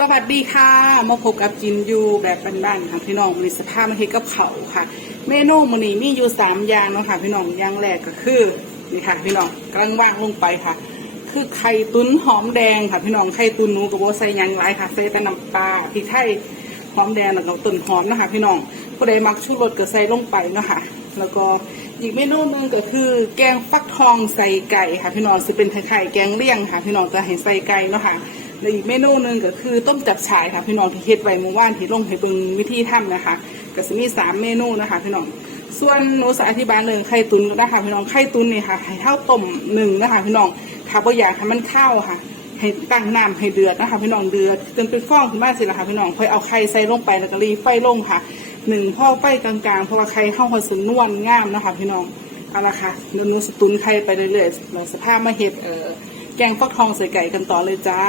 สวัสดีค่ะมาพบกับจินยูแบบบ้านๆค่ะพี่น้องมีสภาพมาเฮกับเขาค่ะ เมนูมื้อนี้มีอยู่สามอย่างเนาะค่ะพี่น้องอย่างแรกก็คือนี่ค่ะ พี่น้องกำลังว่างลงไปค่ะ คือไข่ตุ้นหอมแดงค่ะ พี่น้องไข่ตุ้นหนูกับว่าใส่ยังไรค่ะใส่แต่น้ำปลาพริกไทยหอมแดงแล้วก็ต้นหอมนะคะพี่น้องผู้ใดมักชูรสก็ใส่ลงไปเนาะค่ะแล้วก็อีกเมนูหนึ่งก็คือ แกงฟักทองใส่ไก่ค่ะ พี่น้องจะเป็นไข่แกงเลี่ยงค่ะ พี่น้องจะให้ใส่ไก่เนาะค่ะ และอีกเมนูหนึ่งก็คือต้มจับฉายค่ะพี่น้องที่เฮ็ดไว้เมื่อวานที่ลงให้เบิ่งวิธีทำนะคะก็จะมีสามเมนูนะคะพี่น้องส่วนหนูสาธิบายเรื่องไข่ตุนนะคะพี่น้องไข่ตุนนี่ค่ะให้เท่าต้มหนึ่งนะคะพี่น้องถ้าบ่อยากให้มันเข้าค่ะให้ตั้งน้ำให้เดือดนะคะพี่น้องเดือดจนเป็นฟองขึ้นมาสิละค่ะพี่น้องค่อยเอาไข่ใส่ลงไปแล้วก็รีไฟลงค่ะหนึ่งพ่อไฟกลางๆเพราะว่าไข่เข้าคนสนวลงามนะคะพี่น้องเอาละค่ะเดี๋ยวหนูสตุนไข่ไปเรื่อยๆเราสภาพมาเห็ดเอ่อ แกงฟักทองใส่ไก่กันต่อเลยจ้า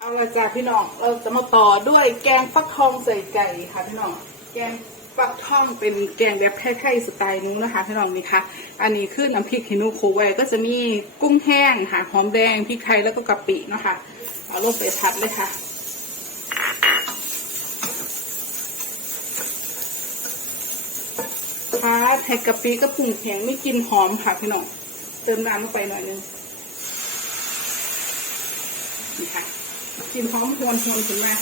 เอาละจ้าพี่น้อง เราจะมาต่อด้วยแกงฟักทองใส่ไก่ค่ะพี่น้อง แกงฟักทองเป็นแกงแบบไทยๆสไตล์นู้นนะคะพี่น้องนี่ค่ะ อันนี้คือน้ำพริกฮินูโคไว้ก็จะมีกุ้งแห้งค่ะหอมแดงพริกไทยแล้วก็กะปิเนาะคะเอาลงไปผัดเลยค่ะผัดให้กะปิกับปุ่งแข็งไม่กินหอมค่ะพี่น้อง เติมน้ำลงไปหน่อยนึง นี่ค่ะกินหอมหวนหวนถึงมา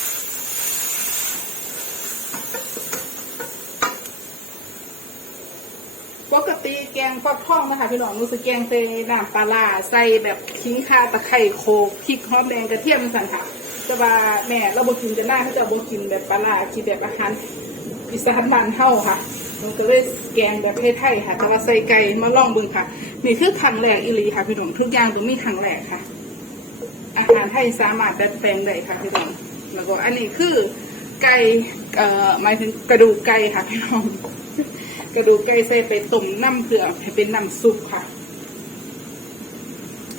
ปกติแกงฟักทองนะคะพี่น้องรู้สึกแกงใส่น้ำปลาร้าใส่แบบขิงข่าตะไคร่โคกพริกหอมแดงกระเทียมสั่นค่ะแต่ว่าแม่เราบ่กินกันหน้าเขาจะบ่กินแบบปลาร้ากินแบบอาหารอีสานบ้านเฮาค่ะมันก็เลยแกงแบบไทยๆค่ะแต่ว่าใส่ไก่มาลองบิ่งค่ะ นี่คือครั้งแรกอีหลีค่ะพี่น้องทุกอย่างตรงนี้ถังแรกค่ะ ไทยสามารถดัดแปลงได้ค่ะพี่น้องแล้วก็อันนี้คือไก่เอ่อหมายถึงกระดูกไก่ค่ะพี่น้องกระดูกไก่ใส่ไปต้มน้ำเผือกให้เป็นน้ำซุปค่ะ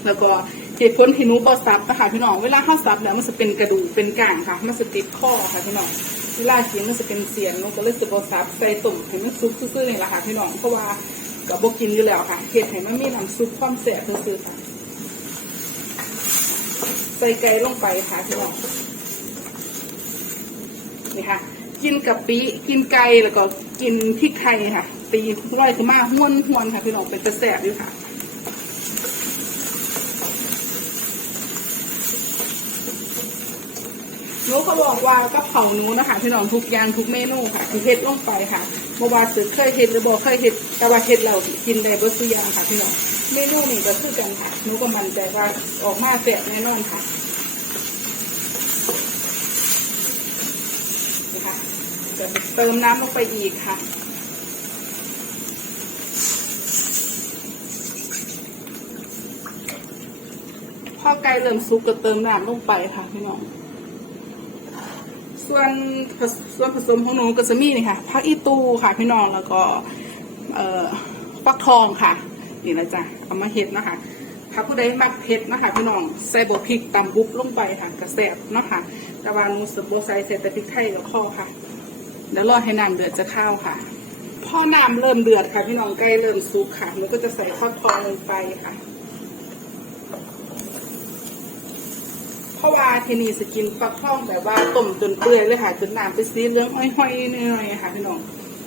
แล้วก็เหตุผลที่หนูบอซับนะคะพี่น้องเวลาข้าซับแล้วมันจะเป็นกระดูกเป็นก่างค่ะ มันจะติดข้อค่ะพี่น้องเวลากินมันจะเป็นเสียงหนูก็เลยจะบอซับใส่ต้มให้มันซุปซื่อๆนี่แหละค่ะพี่น้องเพราะว่ากับบกินอยู่แล้วค่ะเหตุให้มันมีน้ำซุปความแสบซื่อๆค่ะ ส่ไก่ลงไปค่ะพี่น้องนี่ค่ะ กินกับปีกินไก่แล้วก็กินพริกไทยค่ะ ตีร้อยขึ้นมาห้วนห้วนค่ะพี่น้องเป็นกระแสบอยู่ค่ะ หนูเขาบอกว่ากับของหนูนะคะพี่น้องทุกอย่างทุกเมนูค่ะที่เฮ็ดลงไปค่ะเมื่อวานซื้อเคยเฮ็ดหรือบอกเคยเฮ็ดแต่ว่าเฮ็ดเรากินได้บ่สุอย่างค่ะพี่น้องเมนูนี้ก็คือกันค่ะหนูก็มั่นใจว่าออกมาแซ่บแน่นอนค่ะนะคะจะเติมน้ำลงไปอีกค่ะพอไก่เริ่มสุกก็เติมน้ำลงไปค่ะพี่น้อง ส่วนส่วนผสมของหนูก็จะมีนี่ค่ะผักอีตูค่ะพี่น้องแล้วก็เอ่อฟักทองค่ะ นี่นะจ๊ะเอามาเห็ดนะคะถ้าผู้ใดมักเผ็ดนะคะพี่น้องใส่บวพริกตำบุบลงไปค่ะกระแสบเนาะคะต่ว่าหนูสบใส่ใส่แต่พริกไทยกับข้อค่ะเดี๋ยวรอให้น้ำเดือดจะเข้าค่ะพอน้ำเริ่มเดือดค่ะพี่น้องใกล้เริ่มสุกค่ะหนูก็จะใส่ฟักทองลงไปค่ะ เพ ราะว่าที่นี่สกินฟักทองแบบว่าต้มจนเปื่อยเลยค่ะจนน้ำเป็นสีเหลืองห้อยๆหน่อยๆค่ะพี่น้อง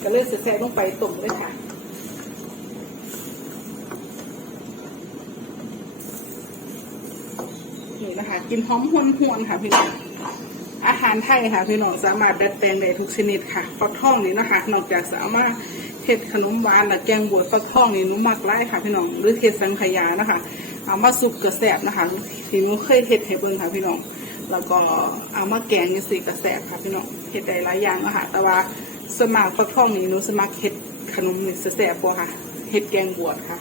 ก็เลยใส่ลงไปต้มเลยค่ะนี่นะคะกินหอมหวนหวนๆค่ะพี่น้องอาหารไทยค่ะพี่น้องสามารถดัดแปลงได้ทุกชนิดค่ะฟักทองนี่นะคะนอกจากสามารถเฮ็ดขนมหวานและแกงบวชฟักทองนี่หนุ่มักไล่ค่ะพี่น้องหรือเฮ็ดสังขยานะคะ เอามาซุปกระแสบนะคะที่หนูเคยเฮ็ดให้เบิ่งค่ะพี่น้อง แล้วก็เอามาแกงนี่สิกระแสบค่ะพี่น้องเฮ็ดได้หลายอย่างนะคะแต่ว่าสมัครฟักทองนี่หนูสมัครเฮ็ดขนมนี่แสบๆบ่ค่ะเฮ็ดแกงบวชค่ะ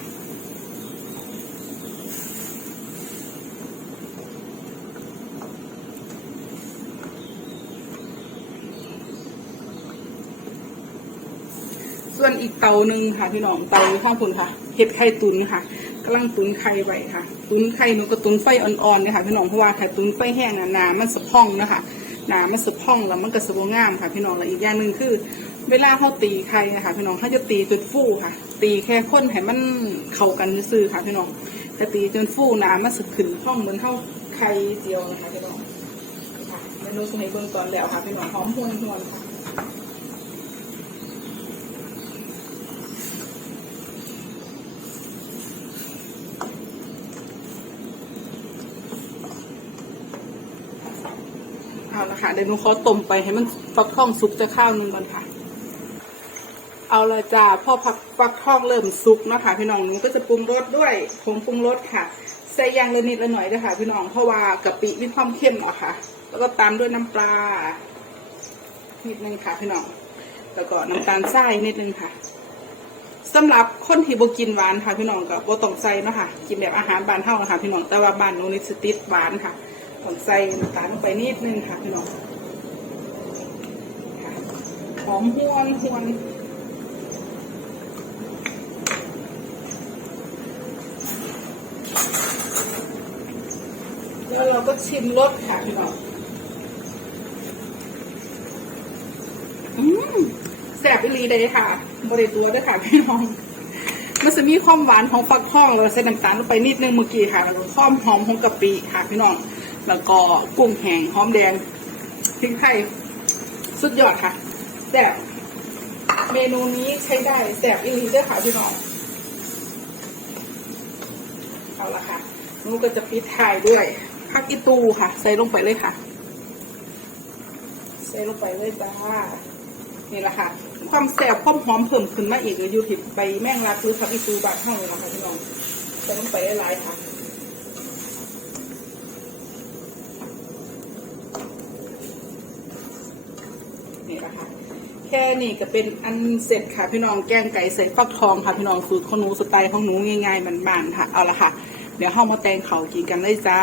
ส่วนอีกเตาหนึ่งค่ะพี่น้องเตาข้างคุณค่ะเห็ดไข่ตุนค่ะ กำลังตุนไข่ไว้ค่ะ ตุนไข่หนูก็ตุนไฟอ่อนๆเนี่ยค่ะพี่น้องเพราะว่าไข่ตุนไฟแห้งนะน้ำมันสะพองนะคะน้ำมันสะพองแล้วมันก็สะบงามค่ะ พี่น้องและอีกอย่างหนึ่งคือ เวลาเขาตีไข่นะคะพี่น้องเขาจะตีจนฟูค่ะ ตีแค่ข้นให้มันเข้ากันซื่อค่ะพี่น้องแต่ตีจนฟูน้ำมันสะขึ้นพองเหมือนเท่าไข่เจียวนะคะพี่น้องค่ะนูสให้เบิ่งตอนแล้วค่ะพี่น้องหอมหวนหวนค่ะเอาละ ค่ะเดี๋ยวหนูขอต้มไปให้มันฟักทองสุกจะข้าวนึงก่อนค่ะ เอาละจ้าพอผักฟักทองเริ่มสุกนะคะพี่น้องหนูก็จะปรุงรสด้วยผงปรุงรสค่ะใส่ยางละนิดละหน่อยด้วยค่ะ พี่น้องเพราะว่ากะปิมีความเข้มเนาะค่ะ แล้วก็ตามด้วยน้ำปลานิดนึงค่ะพี่น้อง แล้วก็น้ำตาลทรายนิดนึงค่ะสำหรับคนที่บ่กินหวานค่ะพี่น้องก็บ่ต้องใส่เนาะค่ะ กินแบบอาหารบ้านเฮานะคะพี่น้องแต่ว่าบ้านหนูนี่สติดหวานค่ะ ต้องใส่น้ำตาลลงไปนิดนึงค่ะพี่น้องหอมหวนหวนแล้วเราก็ชิมรสค่ะพี่น้องอืมแสบอีหลีเลยค่ะบริตัวด้วยค่ะพี่น้องมันจะมีความหวานของฟักทองเราใส่น้ำตาลลงไปนิดนึงเมื่อกี้ค่ะความหอมของกะปิค่ะพี่น้อง แล้วก็กุ้งแห้งหอมแดงพริกไทยสุดยอดค่ะแซ่บเมนูนี้ใช้ได้แซ่บอีหลีด้วยค่ะพี่น้องเอาละค่ะนูก็จะปิดท้ายด้วยผักอีตูค่ะ ใส่ลงไปเลยค่ะ ใส่ลงไปเลยจ้านี่แหละค่ะ ความแสบความหอมเพิ่มขึ้นมาอีกเลยอยู่ที่ใบแมงลักหรือผักอีตูบาดเท่าเลยนะคะพี่น้องใส่ลงไปหลายๆค่ะ นี่แหละค่ะแค่นี้ก็เป็นอันเสร็จค่ะพี่น้องแกงไก่ใส่ฟักทองค่ะพี่น้องสูตรของหนูสไตล์ของหนูง่ายๆมันๆค่ะเอาละค่ะ เดี๋ยวเข้ามาแตงเขากินกันเลยจ้า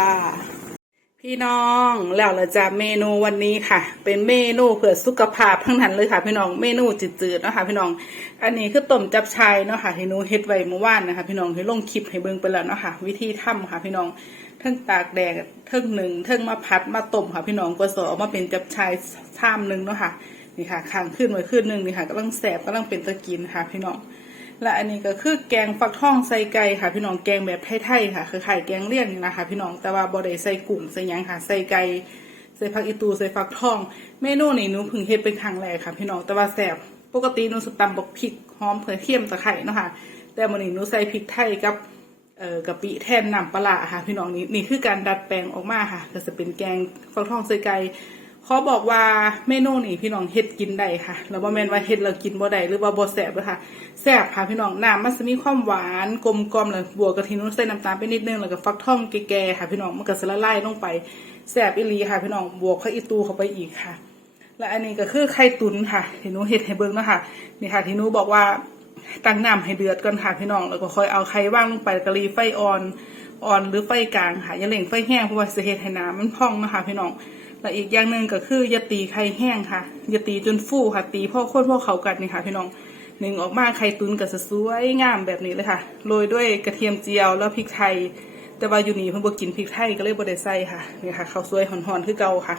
พี่น้องแล้วเราจะเมนูวันนี้ค่ะ เป็นเมนูเพื่อสุขภาพทั้งนั้นเลยค่ะ พี่น้องเมนูจืดๆเนาะค่ะพี่น้อง อันนี้คือต้มจับชายเนาะค่ะที่หนูเฮ็ดไว้เมื่อวานนะคะ พี่น้องให้ลงคลิปให้เบิ่งไปแล้วเนาะค่ะวิธีทำค่ะ พี่น้องเทิงตากแดดเทิงหนึ่งเทิงมาพัดมาต้มค่ะ พี่น้องก็สอมาเป็นจับชายชามหนึ่งเนาะค่ะ นี่ค่ะค้างขึ้นไว้ขึ้นหนึ่งนี่ค่ะกำลังแสบกำลังเป็นตะกินค่ะพี่น้องและอันนี้ก็คือแกงฟักทองใส่ไก่ค่ะ พี่น้องแกงแบบไทยๆค่ะคือไข่แกงเลี่ยนนี่นะคะ พี่น้องแต่ว่าบ่ได้ใส่กุ้งใส่ยังค่ะ ใส่ไก่ใส่ผักอีตูใส่ฟักทอง เมนูนี้หนูเพิ่งเฮ็ดเป็นครั้งแรกค่ะ พี่น้องแต่ว่าแซ่บปกติหนูสตำบักพริกหอมเผือเทียมตะไคร้เนาะค่ะ แต่มื้อนี้หนูใส่พริกไทยกับเอ่อกะปิแทนน้ำปลาร้าค่ะ พี่น้องนี่นี่คือการดัดแปลงออกมาค่ะก็จะเป็นแกงฟักทองใส่ไก่ เขอบอกว่าเมนูนี่พี่น้องเฮ็ดกินได้ค่ะ แล้วบ่แม่นว่าเฮ็ดแล้วกินบ่ได้หรือว่าบ่แซ่บด้อค่ะแซ่บค่ะพี่น้องน้ำมันจะมีความหวานกลมกล่อมเลยบวกกับที่นใส่น้ำตาลไปนิดนึงแล้วก็ฟักทองแก่ๆค่ะ พี่น้องมันก็สิละลายลงไปแซ่บอีหลีค่ะ พี่น้องบวกข้าวอีตูเข้าไปอีกค่ะ และอันนี้ก็คือไข่ตุ๋นค่ะที่หนูเฮ็ดให้เบิ่งเนาะค่ะนี่ค่ะที่นูบอกว่าตั้งน้ำให้เดือดก่อนค่ะพี่น้องแล้วก็ค่อยเอาไข่ว่างลงไปกะรีไฟอ่อนอ่อนหรือไฟกลางค่ะอย่าเล่งไฟแห้งเพราะว่าสิเฮ็ดให้น้ำมันพองนะคะพี่น้อง และอีกอย่างหนึ่งก็คืออย่าตีไข่แห้งค่ะอย่าตีจนฟูค่ะ ตีพ่อโคตรพ่อเขากันนี่ค่ะพี่น้องหนึ่งออกมาไข่ตุนก็จะสวยงามแบบนี้เลยค่ะโรยด้วยกระเทียมเจียวแล้วพริกไทย แต่ว่าอยู่นี่เพิ่นบ่กินพริกไทยก็เลยบ่ได้ใส่ค่ะนี่ค่ะข้าวสวยหอนๆคือเก่าค่ะ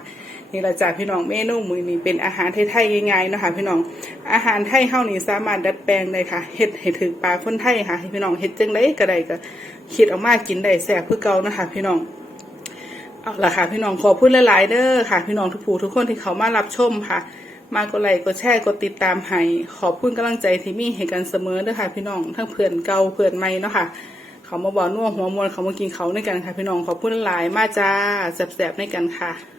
นี่ละจ้ะพี่น้องเมนูมือนี้เป็นอาหารไทยๆง่ายๆนะคะพี่น้องอาหารไทยเฮานี่สามารถดัดแปลงได้ค่ะเฮ็ดให้ถึงปลาคนไทยค่ะพี่น้องเฮ็ดจังไดก็ได้ก็คิดออกมากินได้แซ่บคือเก่านะคะพี่น้อง เอาละค่ะพี่น้องขอพูดหลายๆเด้อค่ะ พี่น้องทุกผู้ทุกคนที่เขามารับชมค่ะ มากดไลค์กดแชร์กดติดตามให้ขอบคุณกำลังใจที่มีให้กันเสมอเด้อค่ะ พี่น้องทั้งเพื่อนเก่าเพื่อนใหม่เนาะค่ะ เขามาบอกน่วหัวมวลเขามากินเขาในกันค่ะ พี่น้องขอบคุณหลายๆมาจ้าแสบๆในกันค่ะ